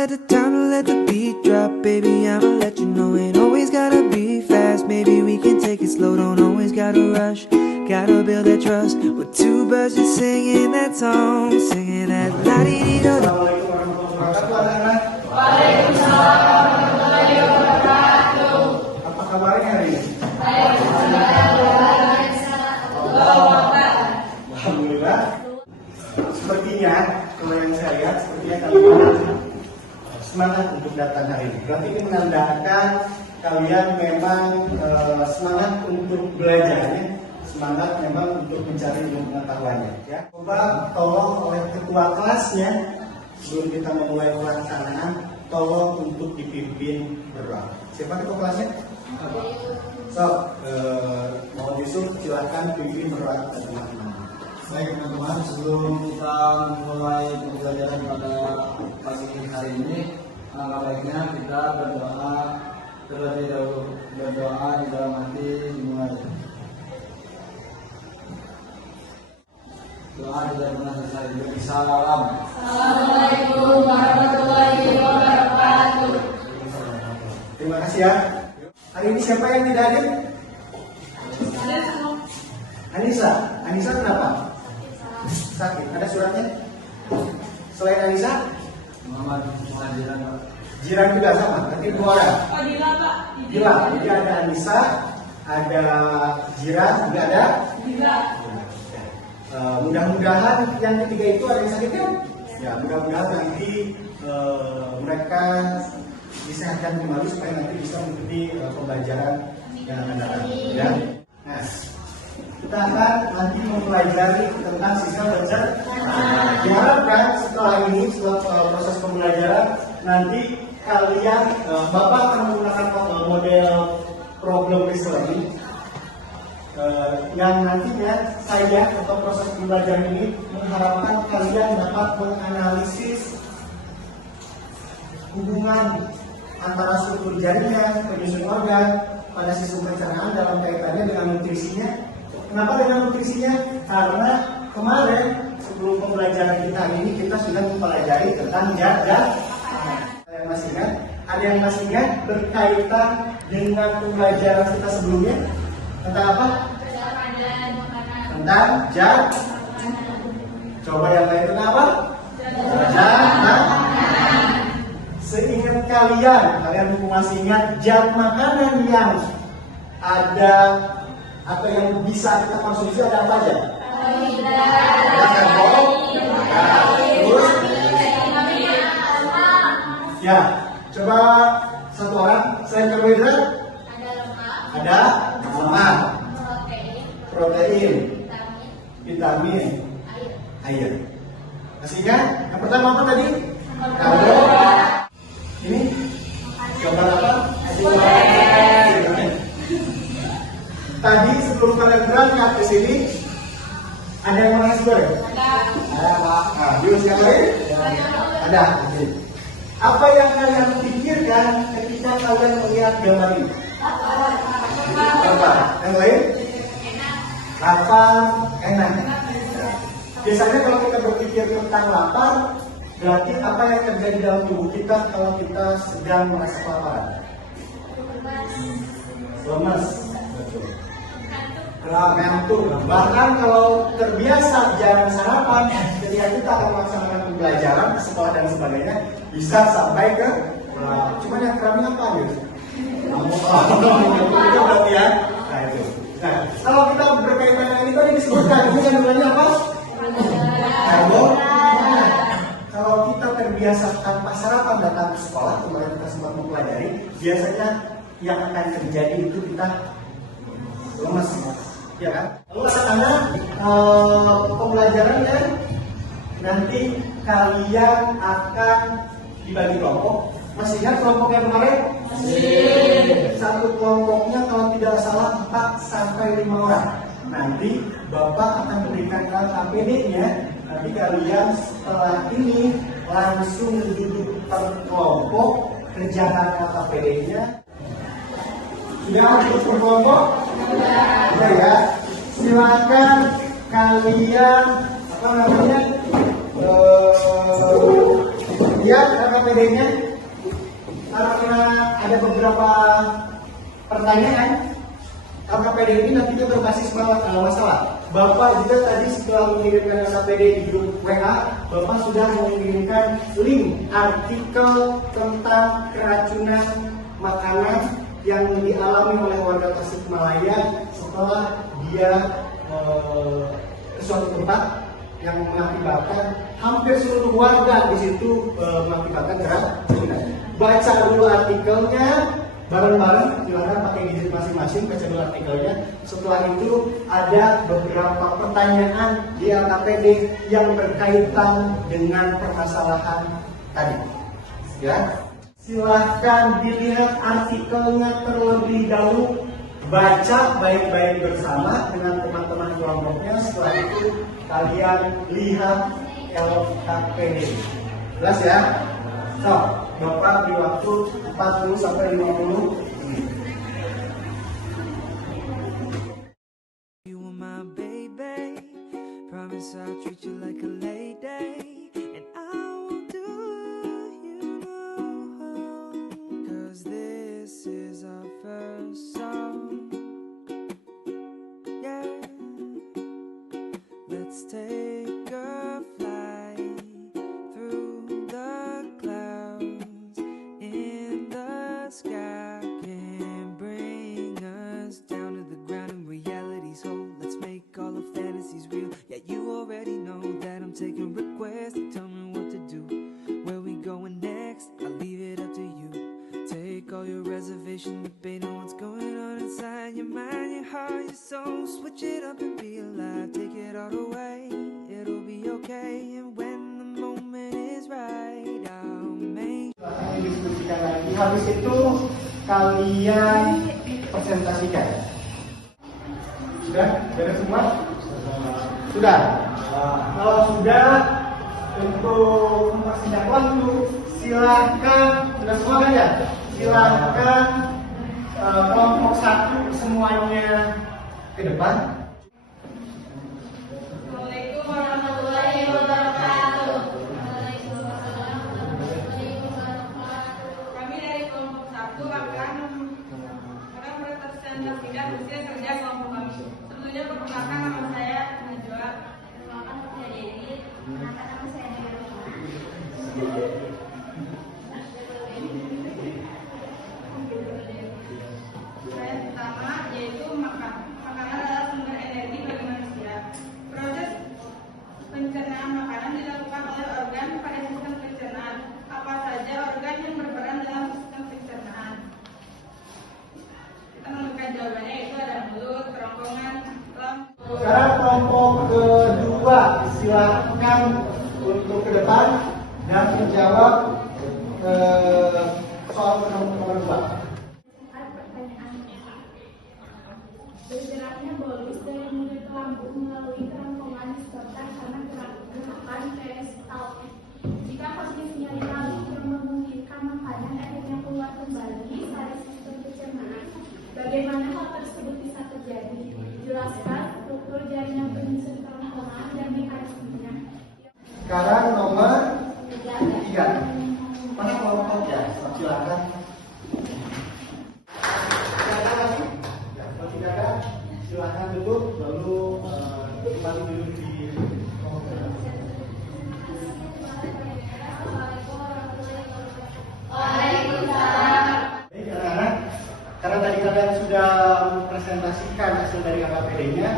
let the time, let the beat drop. Baby, I'ma let you know ain't always gotta be fast. Maybe we can take it slow, don't always gotta rush. Gotta build that trust with two birds just singing that song, singing that la-di-di-do. Assalamualaikum warahmatullahi wabarakatuh. Waalaikumsalam warahmatullahi wabarakatuh. Apa kabarnya hari ini? Alhamdulillah. Sepertinya, kalau yang saya lihat, sepertinya kalian semangat untuk datang hari ini. Berarti ini menandakan kalian memang semangat untuk belajarnya, semangat memang untuk mencari ilmu pengetahuannya. Ya, coba tolong oleh ketua kelasnya sebelum kita memulai pelaksanaan, tolong untuk dipimpin berdoa. Siapa ketua kelasnya? So, mohon Yusuf silakan pimpin berdoa teman-teman. Baik teman-teman, sebelum kita memulai pembelajaran pada pagi hari ini, alangkah baiknya kita berdoa terlebih dahulu. Berdoa di dalam hati dimulai. Doa tidak pernah selesai. Salam. Assalamualaikum warahmatullahi wabarakatuh. Terima kasih ya. Hari ini siapa yang tidak hadir? Anissa. Anissa kenapa? Sakit. Ada suratnya? Selain Anissa? Muhammad Jiran, Pak. Jiran juga sama. Nanti dua orang. Fadila, Pak. Gila. Jadi ada Anissa, ada Jiran, juga ada. Fadila. Mudah-mudahan yang ketiga itu ada yang sakit kan? Ya, mudah-mudahan nanti mereka disehatkan kembali supaya nanti bisa mengikuti pembelajaran yang akan datang. Ya. Nah, kita akan nanti mempelajari tentang sistem belajar. Diharapkan setelah ini, setelah proses pembelajaran, nanti kalian, Bapak akan menggunakan model problem based learning. Yang nantinya saya atau proses pembelajaran ini mengharapkan kalian dapat menganalisis hubungan antara struktur jaringan, penyusun organ pada sistem pencernaan dalam kaitannya dengan nutrisinya. Kenapa dengan nutrisinya? Karena kemarin sebelum pembelajaran kita ini kita sudah mempelajari tentang zat. Ada yang masih ingat? Ada yang masih ingat berkaitan dengan pembelajaran kita sebelumnya? Tentang apa? Tentang zat. Coba yang lain tentang apa? Zat. Seingat kalian masih ingat zat makanan yang ada atau yang bisa kita konsumsi ada apa aja? Ada karbohidrat, terus ya, coba satu orang selain karbohidrat ada lemak, protein, vitamin, air. Masih ingat? Yang pertama apa tadi? Karbohidrat. Ini gambar apa? Tadi sebelum kalian berangkat ke sini ada yang mau ngasih goreng? Ada Pak. Nah, Yus yang lain? Ada. Apa yang kalian pikirkan ketika kalian melihat gambar ini? Apa? Yang lain? Lapar, enak. Biasanya kalau kita berpikir tentang lapar, berarti apa yang terjadi dalam tubuh kita kalau kita sedang merasa kelaparan? Lemas. Ngantuk. Bahkan kalau terbiasa jarang sarapan, ketika kita akan melaksanakan pembelajaran ke sekolah dan sebagainya, bisa sampai ke cuman yang keramik apa gitu? Itu berarti ya. Nah itu. Nah kalau kita berkaitan dengan ini tadi disebutkan ini kandungannya apa? Karbohidrat. Kalau kita terbiasa tanpa sarapan datang ke sekolah, kemarin kita sempat mempelajari, biasanya yang akan terjadi itu kita lemas, ya kan? Lalu katakanlah pembelajarannya nanti kalian akan dibagi kelompok. Masih ingat kelompok yang kemarin? Satu kelompoknya kalau tidak salah 4 sampai 5 orang. Nanti Bapak akan berikan APD-nya. Nanti kalian setelah ini langsung duduk per kelompok, kerjakan APD-nya. Sudah untuk per kelompok? Sudah ya. Silakan kalian siap KKPD-nya? Karena ada beberapa pertanyaan. KKPD ini nantinya berbasis masalah. Bapak juga tadi setelah mengirimkan KKPD di grup WA, Bapak sudah mengirimkan link artikel tentang keracunan makanan yang dialami oleh warga Tasikmalaya setelah dia ke suatu tempat yang mengakibatkan hampir seluruh warga di situ mengakibatkan keracunan. Baca dulu artikelnya bareng-bareng, silakan pakai gadget masing-masing, baca dulu artikelnya. Setelah itu ada beberapa pertanyaan di LKPD yang berkaitan dengan permasalahan tadi. Ya, silahkan dilihat artikelnya terlebih dahulu, baca baik-baik bersama dengan teman-teman kelompoknya. Setelah itu kalian lihat LKPD. Jelas ya? So, Bapak di waktu 40 sampai 50 menit. You are my baby, promise I'll treat you like a lady, and I will do you no harm, 'cause this is our first song. Yeah, let's take a flight through the clouds in the sky, can bring us down to the ground in reality's hold. Let's make all the fantasies real. Yeah, you already know that I'm taking requests. Tell me what to do, where we going next, I'll leave it up to you. Take all your reservation debate on what's going on inside your mind, your heart, your soul. Switch it up and be alive, take it all away. It'll be okay, and when the moment is right, I'll make. Silahkan didiskusikan lagi. Habis itu kalian presentasikan. Sudah? Beres semua? Sudah. Kalau sudah, untuk mempersingkat waktu, silakan sudah semua kan ya? Silakan kelompok 1 semuanya ke depan. Assalamualaikum warahmatullahi wabarakatuh. Kami dari kelompok 1 akan presentasikan hasil kerja kelompok kami. Tentunya perkenalkan, nama saya Najwa. Perkenalkan saya Dedi. Perkenalkan nama saya Nero. Saya pertama yaitu makanan adalah sumber energi bagi manusia. Proses pencernaan makanan dilakukan oleh organ pada sistem pencernaan. Apa saja organ yang berperan dalam sistem pencernaan? Kita menemukan jawabannya, itu ada mulut, kerongkongan, lambung. Sekarang kelompok kedua silakan untuk ke depan dan menjawab soal nomor 2. Bergeraknya bolus dari mulut ke lambung melalui kerongkongan disebabkan karena gerakan peristaltik. Jika posisinya di lambung yang memungkinkan makanan akhirnya keluar kembali pada sistem pencernaan, bagaimana hal tersebut bisa terjadi? Jelaskan struktur jaringan penyusun kerongkongan dan mekanismenya. Sekarang nomor 3. Mana kelompoknya? Silakan. Silakan lagi. Ya, kalau tidak ada, silakan duduk lalu kembali duduk di kelompok kedua. Waalaikumsalam. Baik, anak-anak, karena tadi kalian sudah mempresentasikan hasil dari KKPD-nya,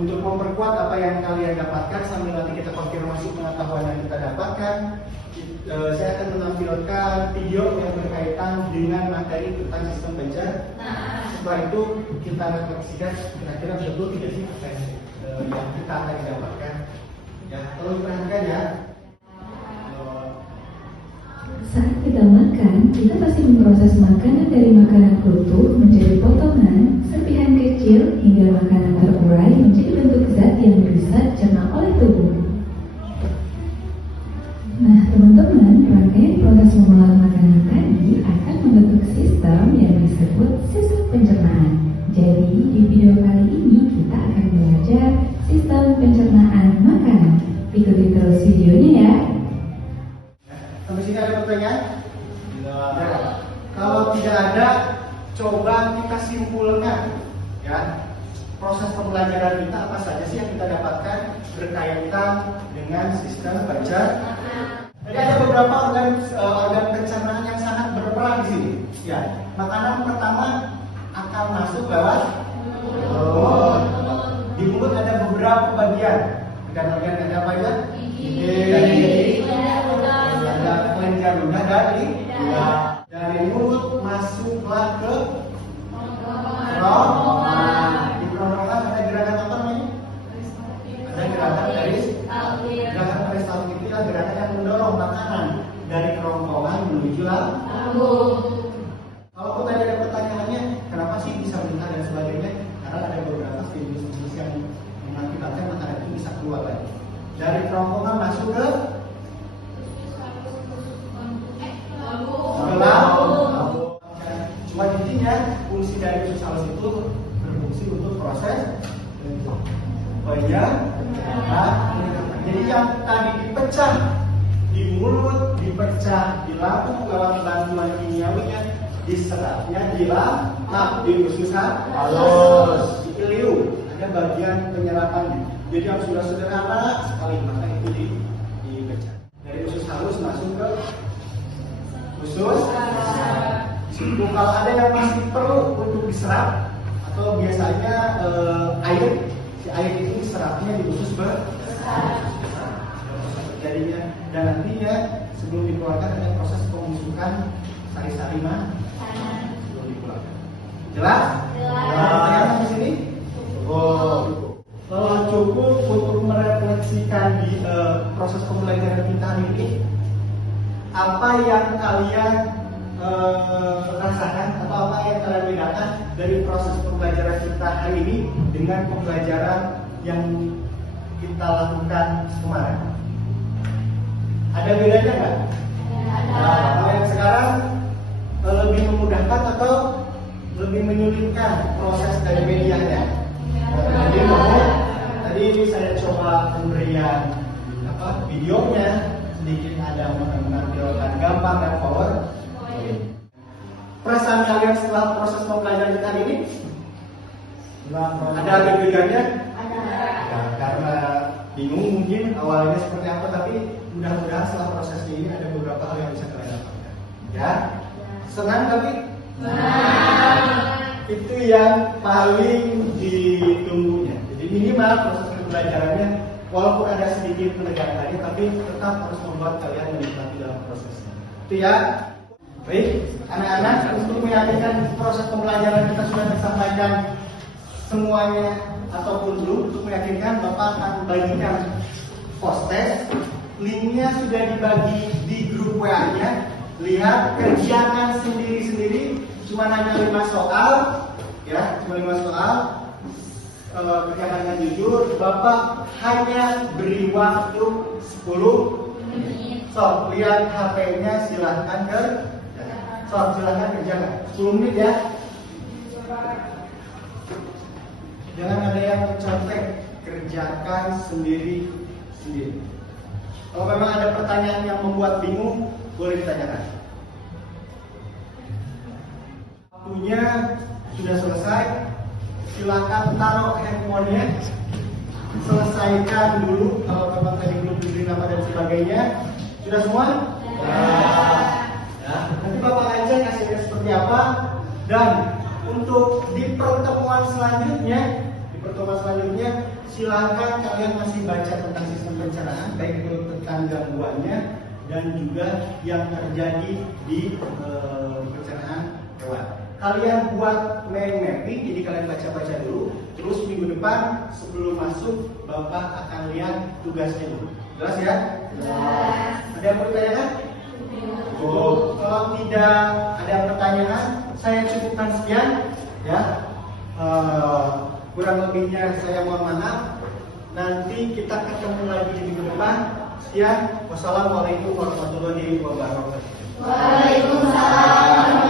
untuk memperkuat apa yang kalian dapatkan sambil nanti kita konfirmasi pengetahuan yang kita dapatkan, saya akan menampilkan video yang berkaitan dengan materi tentang sistem pencernaan. Setelah itu kita refleksikan kira-kira betul tidak sih yang kita akan dapatkan. Ya, tolong perhatikan ya. Saat kita makan, kita pasti memproses makanan dari makanan utuh menjadi potongan, serpihan kecil, hingga makanan terurai menjadi bentuk zat yang bisa dicerna oleh tubuh. Nah, teman-teman, rangkaian proses mengolah makanan tadi akan membentuk sistem yang disebut sistem pencernaan. Jadi, di video kali ini kita akan belajar sistem pencernaan makanan. Ikuti terus videonya ya. Sampai sini ada pertanyaan? Tidak. Kalau tidak ada, coba kita simpulkan ya. Proses pembelajaran kita apa saja sih yang kita dapatkan berkaitan dengan sistem baca. Jadi ada beberapa organ pencernaan yang sangat berperan di sini. Ya, makanan pertama akan masuk lewat mulut. Di mulut ada beberapa bagian. Organ-organ ada apa aja? Gigi, ada kelenjar ludah dari mulut masuklah ke kerongkongan. Di kerongkongan ada gerakan apa namanya? Ada gerakan gerakan peristaltik itu adalah gerakan yang mendorong makanan dari kerongkongan menuju lambung. Kalau tadi ada pertanyaannya, kenapa sih bisa muntah dan sebagainya? Karena ada beberapa stimulus yang mengakibatkan makanan itu bisa keluar lagi dari kerongkongan masuk ke lambung. Cuma intinya fungsi dari usus halus itu berfungsi untuk proses jadi yang tadi dipecah di mulut, dipecah di lambung lewat bantuan kimiawinya, diserapnya di di usus halus, di ileum ada bagian penyerapannya. Jadi yang sudah sederhana sekali, maka itu dipecah dari usus halus masuk ke usus. Kalau ada yang masih perlu untuk diserap atau biasanya air itu diserapnya di usus besar. Jadinya dan nantinya sebelum dikeluarkan ada proses pembusukan sari-sari sebelum dikeluarkan. Jelas? Jelas. Sampai sini? Cukup untuk merefleksikan di proses pembelajaran kita hari ini. Apa yang kalian rasakan atau apa yang kalian bedakan dari proses pembelajaran kita hari ini dengan pembelajaran yang kita lakukan kemarin? Ada bedanya nggak? Kalau yang sekarang lebih memudahkan atau lebih menyulitkan proses dari medianya? Tadi saya coba pemberian videonya sedikit ada menampilkan gampang dan power. Perasaan kalian setelah proses pembelajaran kita hari ini? Ada deg-degannya? Ya, karena bingung mungkin awalnya seperti apa, tapi mudah-mudahan setelah proses ini ada beberapa hal yang bisa kalian dapatkan. Ya, senang tapi? Itu yang paling ditunggunya. Jadi minimal proses pembelajarannya, walaupun ada sedikit penegakannya, tapi tetap harus membuat kalian menikmati dalam prosesnya. Itu ya. Baik, anak-anak, untuk meyakinkan proses pembelajaran kita sudah disampaikan semuanya ataupun belum, untuk meyakinkan Bapak akan bagikan post-test. Linknya sudah dibagi di grup WA-nya. Lihat, kerjakan sendiri-sendiri. Cuma hanya 5 soal, ya, cuma 5 soal. Kerjakan dengan jujur. Bapak hanya beri waktu 10 menit. So, lihat HP-nya, silahkan silahkan kerjakan 10 menit ya. Jangan ada yang mencontek, kerjakan sendiri. Kalau memang ada pertanyaan yang membuat bingung, boleh ditanyakan. Waktunya sudah selesai, silakan taruh handphonenya, selesaikan dulu. Kalau memang tadi belum diberi nama dan sebagainya, sudah semua? Nanti Bapak aja hasilnya seperti apa. Dan untuk di pertemuan selanjutnya, silakan kalian masih baca tentang sistem pencernaan, baik itu tentang gangguannya dan juga yang terjadi di pencernaan hewan. Kalian buat mind mapping, jadi kalian baca-baca dulu. Terus minggu depan sebelum masuk, Bapak akan lihat tugasnya dulu. Jelas ya? Jelas. Ada yang mau ditanyakan? Kalau tidak ada pertanyaan, saya cukupkan sekian. Ya. Kurang lebihnya saya mohon maaf. Nanti kita ketemu lagi di minggu depan. Sekian. Wassalamualaikum warahmatullahi wabarakatuh. Waalaikumsalam.